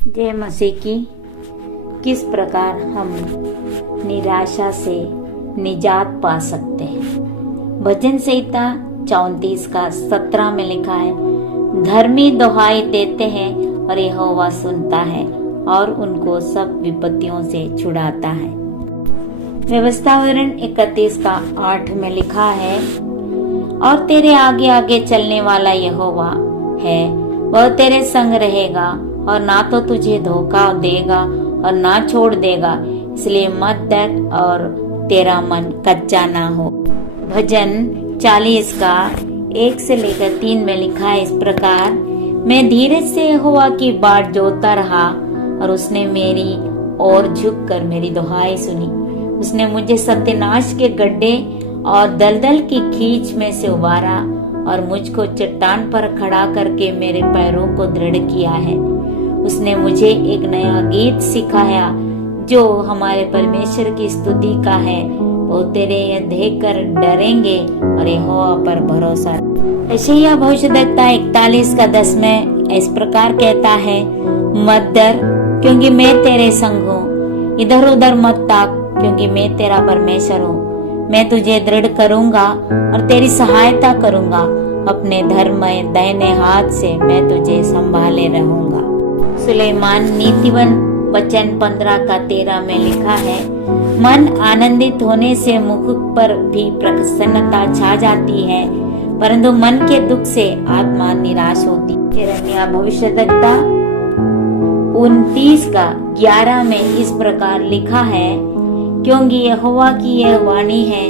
जय मसीह की। किस प्रकार हम निराशा से निजात पा सकते हैं। भजन संहिता 34 का 17 में लिखा है, धर्मी दुहाई देते हैं और यहोवा सुनता है और उनको सब विपत्तियों से छुड़ाता है। व्यवस्थावरण 31 का 8 में लिखा है, और तेरे आगे आगे चलने वाला यहोवा है, वह तेरे संग रहेगा और ना तो तुझे धोखा देगा और ना छोड़ देगा, इसलिए मत डर और तेरा मन कच्चा ना हो। भजन 40 का 1 से लेकर 3 में लिखा है इस प्रकार, मैं धीरज से यहोवा की बाट जोतता रहा और उसने मेरी ओर झुककर मेरी दुहाई सुनी। उसने मुझे सत्यानाश के गड्ढे और दलदल की खींच में से उबारा और मुझको चट्टान पर खड़ा करके मेरे पैरों को दृढ़ किया है। उसने मुझे एक नया गीत सिखाया जो हमारे परमेश्वर की स्तुति का है। वो तेरे यह देख कर डरेंगे और यहोवा पर भरोसा। यशायाह भविष्यद्वक्ता 41 का 10 में इस प्रकार कहता है, मत डर क्योंकि मैं तेरे संग हूँ, इधर उधर मत ताक क्योंकि मैं तेरा परमेश्वर हूँ। मैं तुझे दृढ़ करूंगा और तेरी सहायता करूंगा, अपने धर्ममय दाहिने हाथ से मैं तुझे संभाले रहूंगा। सुलेमान नीतिवन वचन 15 का 13 में लिखा है, मन आनंदित होने से मुख पर भी प्रसन्नता छा जाती है, परंतु मन के दुख से आत्मा निराश होती। यिर्मयाह भविष्यद्वक्ता 29 का 11 में इस प्रकार लिखा है, क्योंकि यहोवा की यह वाणी है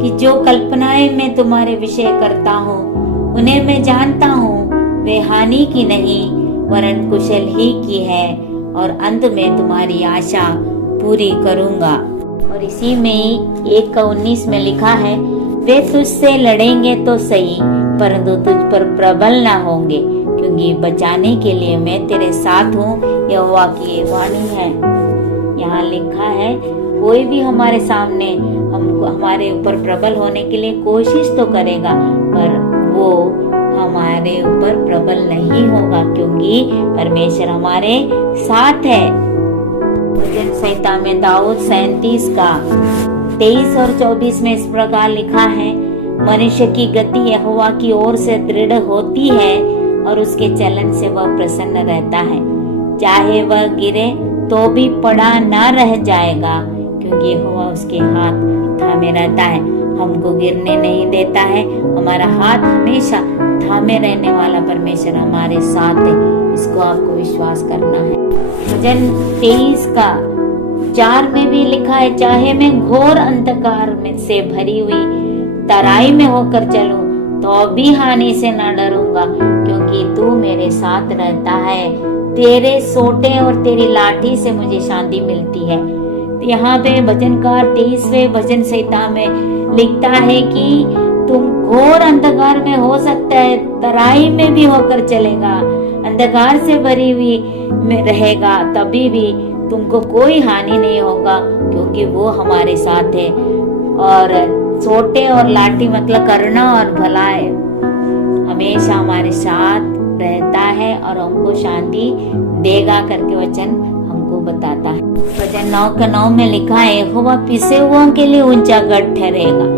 कि जो कल्पनाएं मैं तुम्हारे विषय करता हूँ उन्हें मैं जानता हूँ, वे हानि की नहीं वरन कुशल ही की है, और अंत में तुम्हारी आशा पूरी करूंगा। और इसी में 1 का 19 में लिखा है, वे तुझसे लड़ेंगे तो सही परंतु तुझ पर प्रबल ना होंगे, क्योंकि बचाने के लिए मैं तेरे साथ हूँ, यहोवा की ये वाणी है। यहाँ लिखा है, कोई भी हमारे सामने हमारे ऊपर प्रबल होने के लिए कोशिश तो करेगा, पर वो हमारे ऊपर प्रबल नहीं होगा, क्योंकि परमेश्वर हमारे साथ है। भजन संहिता में दाऊद 37 का 23 और 24 में इस प्रकार लिखा है, मनुष्य की गति यहोवा की ओर से दृढ़ होती है और उसके चलन से वह प्रसन्न रहता है। चाहे वह गिरे तो भी पड़ा ना रह जाएगा, क्योंकि यहोवा उसके हाथ थामे रहता है, हमको गिरने नहीं देता है। हमारा हाथ हमेशा थामे रहने वाला परमेश्वर हमारे साथ है, इसको आपको विश्वास करना है। भजन 23 का 4 में भी लिखा है, चाहे मैं घोर अंधकार में से भरी हुई तराई में होकर चलूं तो भी हानि से न डरूंगा, क्योंकि तू मेरे साथ रहता है। तेरे सोटे और तेरी लाठी से मुझे शांति मिलती है। यहाँ पे भजनकार 23वें भजन संहिता में लिखता है कि तुम घोर अंधकार में हो सकता है, तराई में भी होकर चलेगा, अंधकार से भरी हुई में रहेगा, तभी भी तुमको कोई हानि नहीं होगा, क्योंकि वो हमारे साथ है। और सोटे और लाठी मतलब करना और भलाई हमेशा हमारे साथ रहता है और हमको शांति देगा करके वचन हमको बताता है। भजन 9 का 9 में लिखा है, यहोवा पिसे हुओं के लिए ऊंचा गढ़ ठहरेगा,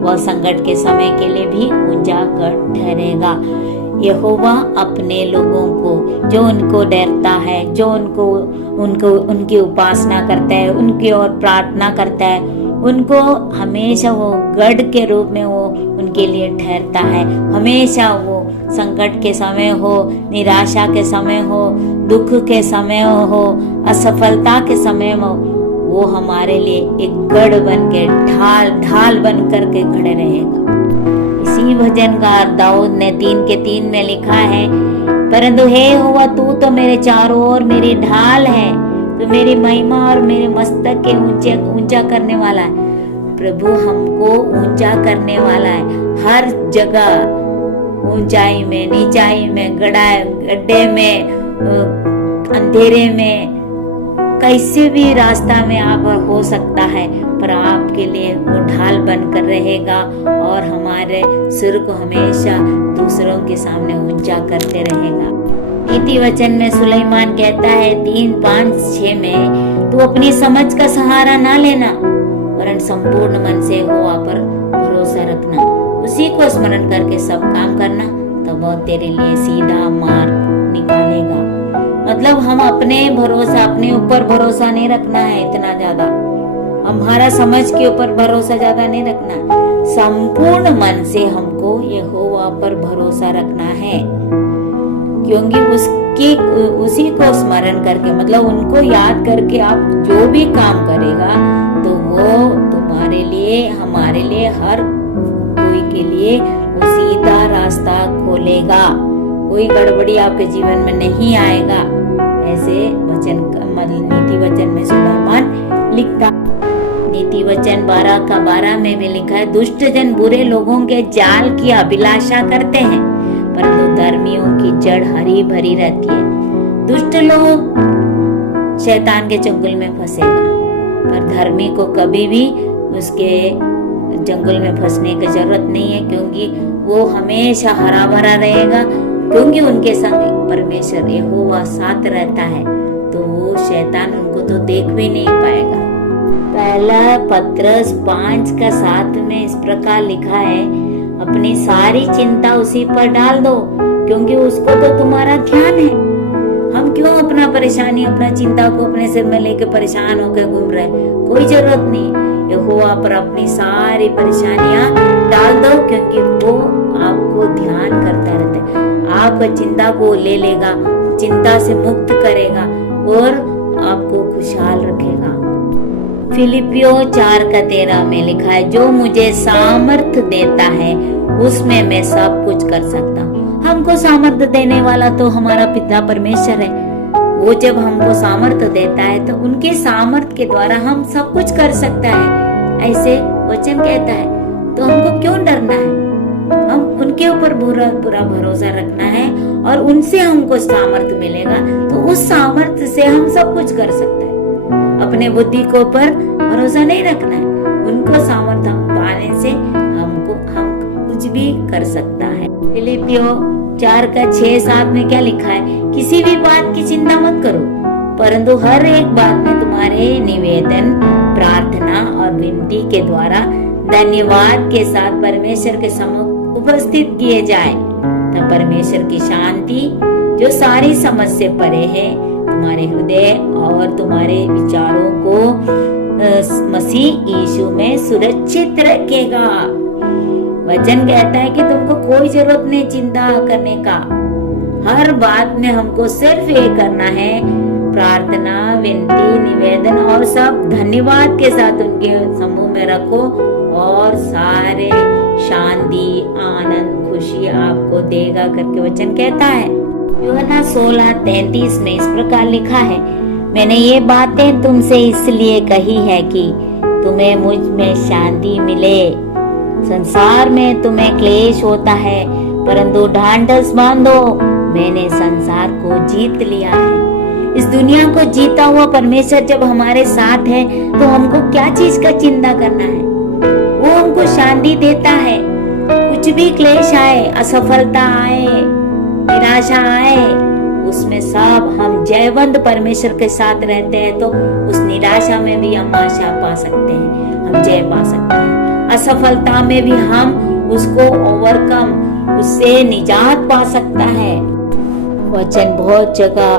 वह संकट के समय के लिए भी ऊंचा गढ़ ठहरेगा। यहोवा अपने लोगों को, जो उनको डरता है, जो उनको उनकी उपासना करता है, उनकी ओर प्रार्थना करता है, उनको हमेशा वो गढ़ के रूप में वो उनके लिए ठहरता है। हमेशा वो संकट के समय हो, निराशा के समय हो, दुख के समय हो, असफलता के समय हो, वो हमारे लिए एक गढ़ बन के ढाल बन करके खड़े रहेगा। इसी भजनकार दाऊद ने 3 के 3 में लिखा है, परंतु हे यहोवा तू तो मेरे चारों ओर मेरी ढाल है, तो मेरी महिमा और मेरे मस्तक के ऊंचा करने वाला है। प्रभु हमको ऊंचा करने वाला है, हर जगह ऊंचाई में, नीचाई में, गड्ढे में, अंधेरे में, कैसे भी रास्ता में आप हो सकता है, पर आपके लिए वो ढाल बनकर रहेगा और हमारे सिर को हमेशा दूसरों के सामने ऊंचा करते रहेगा। नीति वचन में सुलेमान कहता है 3:5-6 में, तू अपनी समझ का सहारा ना लेना, वरन संपूर्ण मन से यहोवा पर भरोसा रखना, उसी को स्मरण करके सब काम करना, तब वो तेरे लिए सीधा मार्ग निकालेगा। मतलब हम अपने ऊपर भरोसा नहीं रखना है इतना ज्यादा, हमारा समझ के ऊपर भरोसा ज्यादा नहीं रखना, संपूर्ण मन से हमको यहोवा पर भरोसा रखना है, क्योंकि उसी को स्मरण करके, मतलब उनको याद करके आप जो भी काम करेगा तो वो तुम्हारे लिए, हमारे लिए, हर कोई के लिए वो सीधा रास्ता खोलेगा, कोई गड़बड़ी आपके जीवन में नहीं आएगा। ऐसे वचन नीति वचन में सुलेमान लिखता। नीति वचन 12:12 में भी लिखा है, दुष्ट जन बुरे लोगों के जाल की अभिलाषा करते हैं, परंतु धर्मियों की जड़ हरी भरी रहती है। दुष्ट लोग शैतान के चंगुल में फंसेगा, पर धर्मी को कभी भी उसके जंगल में फंसने की जरूरत नहीं है, क्योंकि वो हमेशा हरा भरा रहेगा, क्योंकि उनके संग परमेश्वर यहोवा साथ रहता है, तो वो शैतान उनको तो देख भी नहीं पाएगा। पहला पत्रस 5:7 में इस प्रकार लिखा है, अपनी सारी चिंता उसी पर डाल दो, क्योंकि उसको तो तुम्हारा ध्यान है। हम क्यों अपना परेशानी, अपना चिंता को अपने सिर में लेके परेशान होकर घूम रहे, कोई जरूरत नहीं। यहोवा पर अपनी सारी परेशानियां डाल दो, क्योंकि वो आपको ध्यान करता रहता है, आपका चिंता को ले लेगा, चिंता से मुक्त करेगा और आपको खुशहाल रखेगा। फिलिपियो 4:13 में लिखा है, जो मुझे सामर्थ देता है उसमें मैं सब कुछ कर सकता हूँ। हमको सामर्थ देने वाला तो हमारा पिता परमेश्वर है। वो जब हमको सामर्थ देता है तो उनके सामर्थ के द्वारा हम सब कुछ कर सकता है, ऐसे वचन कहता है। तो हमको क्यों डरना है? हम उनके ऊपर पूरा भरोसा रखना है और उनसे हमको सामर्थ मिलेगा, तो उस सामर्थ से हम सब कुछ कर सकते हैं। अपने बुद्धि के ऊपर भरोसा नहीं रखना है, उनको सामर्थ हम पाने से हम कुछ भी कर सकता है। फिलिपियो 4:6-7 में क्या लिखा है, किसी भी बात की चिंता मत करो, परंतु हर एक बात में तुम्हारे निवेदन, प्रार्थना और विनती के द्वारा धन्यवाद के साथ परमेश्वर के सम्मुख उपस्थित किए जाए, तब परमेश्वर की शांति जो सारी समझ से परे है तुम्हारे हृदय और तुम्हारे विचारों को मसीह यीशु में सुरक्षित रखेगा। वचन कहता है कि तुमको कोई जरूरत नहीं चिंता करने का, हर बात में हमको सिर्फ ये करना है, प्रार्थना, विनती, निवेदन और सब धन्यवाद के साथ उनके समूह में रखो और सारे शांति, आनंद, खुशी आपको देगा करके वचन कहता है। यूहन्ना 16:33 में इस प्रकार लिखा है, मैंने ये बातें तुमसे इसलिए कही है कि तुम्हें मुझ में शांति मिले। संसार में तुम्हें क्लेश होता है, परंतु ढांढस बांधो, मैंने संसार को जीत लिया है। इस दुनिया को जीता हुआ परमेश्वर जब हमारे साथ है तो हमको क्या चीज का चिंता करना है? वो हमको शांति देता है। कुछ भी क्लेश आए, असफलता आए, निराशा आए, उसमें सब हम जयवंत परमेश्वर के साथ रहते हैं, तो उस निराशा में भी हम आशा पा सकते हैं, हम जय पा सकते हैं। असफलता में भी हम उसको ओवरकम, उससे निजात पा सकता है। वचन बहुत जगह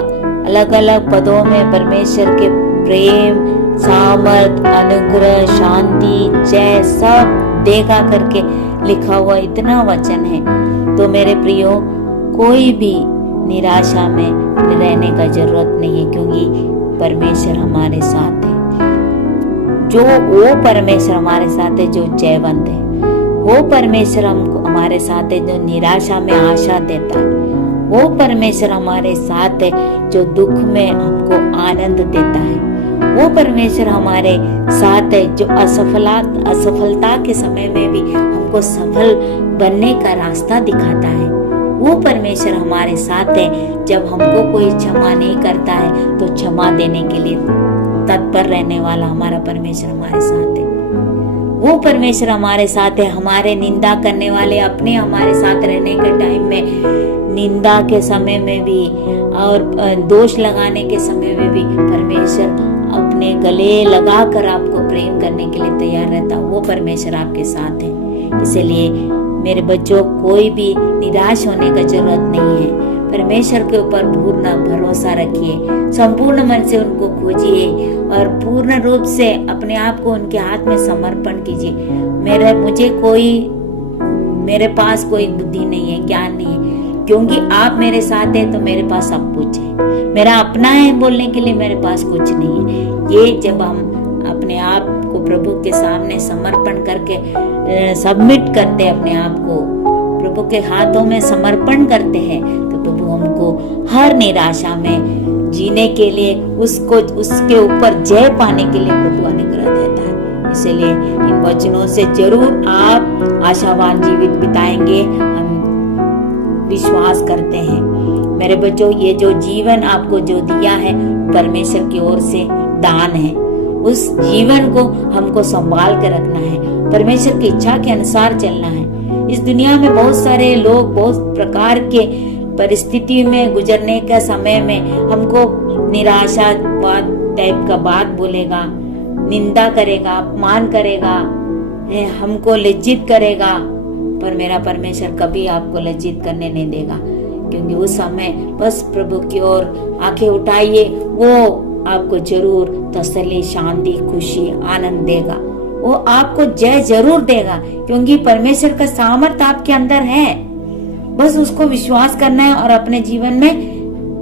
अलग अलग पदों में परमेश्वर के प्रेम, सामर्थ, अनुग्रह, शांति, जय सब देगा करके लिखा हुआ इतना वचन है। तो मेरे प्रियो, कोई भी निराशा में रहने का जरूरत नहीं है, क्योंकि परमेश्वर हमारे साथ है। जो वो परमेश्वर हमारे साथ है जो जयवंत है, वो परमेश्वर हमको हमारे साथ है जो निराशा में आशा देता है, वो परमेश्वर हमारे साथ है जो दुख में हमको आनंद देता है, वो परमेश्वर हमारे साथ है जो असफलता के समय में भी हमको सफल बनने का रास्ता दिखाता है। वो परमेश्वर हमारे साथ है जब हमको कोई क्षमा नहीं करता है तो क्षमा देने के लिए तत्पर रहने वाला हमारा परमेश्वर हमारे साथ है। वो परमेश्वर हमारे साथ है। हमारे निंदा करने वाले अपने हमारे साथ रहने के टाइम में, निंदा के समय में भी और दोष लगाने के समय में भी परमेश्वर अपने गले लगाकर आपको प्रेम करने के लिए तैयार रहता है। वो परमेश्वर आपके साथ है। इसलिए मेरे बच्चों, कोई भी निराश होने का जरूरत नहीं है। परमेश्वर के ऊपर पूर्ण भरोसा रखिए, संपूर्ण मन से उनको खोजिए और पूर्ण रूप से अपने आप को उनके हाथ में समर्पण कीजिए। मेरे पास कोई बुद्धि नहीं है, ज्ञान नहीं है, क्योंकि आप मेरे साथ हैं तो मेरे पास सब कुछ है। मेरा अपना है बोलने के लिए मेरे पास कुछ नहीं है। ये जब हम अपने आप को प्रभु के सामने समर्पण करके सबमिट करते हैं, अपने आप को प्रभु के हाथों में समर्पण करते हैं, तो प्रभु हमको हर निराशा में जीने के लिए, उसके ऊपर जय पाने के लिए प्रभु अनुग्रह देता है। इसलिए इन वचनों से जरूर आप आशावान जीवित बिताएंगे, हम विश्वास करते हैं। मेरे बच्चों, ये जो जीवन आपको जो दिया है परमेश्वर की ओर से दान है। उस जीवन को हमको संभाल के रखना है, परमेश्वर की इच्छा के अनुसार चलना है। इस दुनिया में बहुत सारे लोग बहुत प्रकार के परिस्थिति में गुजरने का समय में हमको निराशावाद टाइप का बात बोलेगा, निंदा करेगा, अपमान करेगा, हमको लज्जित करेगा, पर मेरा परमेश्वर कभी आपको लज्जित करने नहीं देगा, क्योंकि उस समय बस प्रभु की ओर आंखें उठाइए, वो आपको जरूर तसल्ली, शांति, खुशी, आनंद देगा। वो आपको जय जरूर देगा, क्योंकि परमेश्वर का सामर्थ आपके अंदर है। बस उसको विश्वास करना है और अपने जीवन में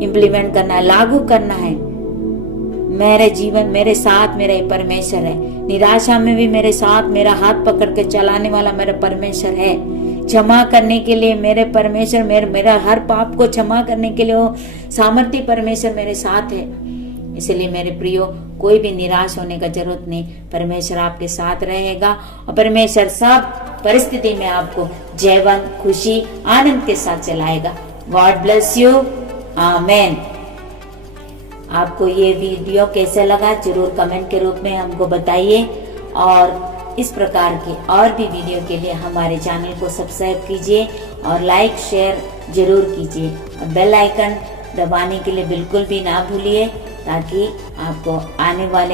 इम्प्लीमेंट करना है, लागू करना है। मेरे जीवन मेरे साथ मेरा परमेश्वर है। निराशा में भी मेरे साथ, मेरा हाथ पकड़ के चलाने वाला मेरा परमेश्वर है। क्षमा करने के लिए मेरे परमेश्वर, मेरा हर पाप को क्षमा करने के लिए वो सामर्थ्य परमेश्वर मेरे साथ है। इसलिए मेरे प्रियो, कोई भी निराश होने का जरूरत नहीं, परमेश्वर आपके साथ रहेगा और परमेश्वर सब परिस्थिति में आपको जीवन, खुशी, आनंद के साथ चलाएगा। गॉड ब्लेस यू, आमेन। आपको ये वीडियो कैसे लगा जरूर कमेंट के रूप में हमको बताइए, और इस प्रकार के और भी वीडियो के लिए हमारे चैनल को सब्सक्राइब कीजिए और लाइक शेयर जरूर कीजिए और बेल आइकन दबाने के लिए बिल्कुल भी ना भूलिए, ताकि आपको आने वाले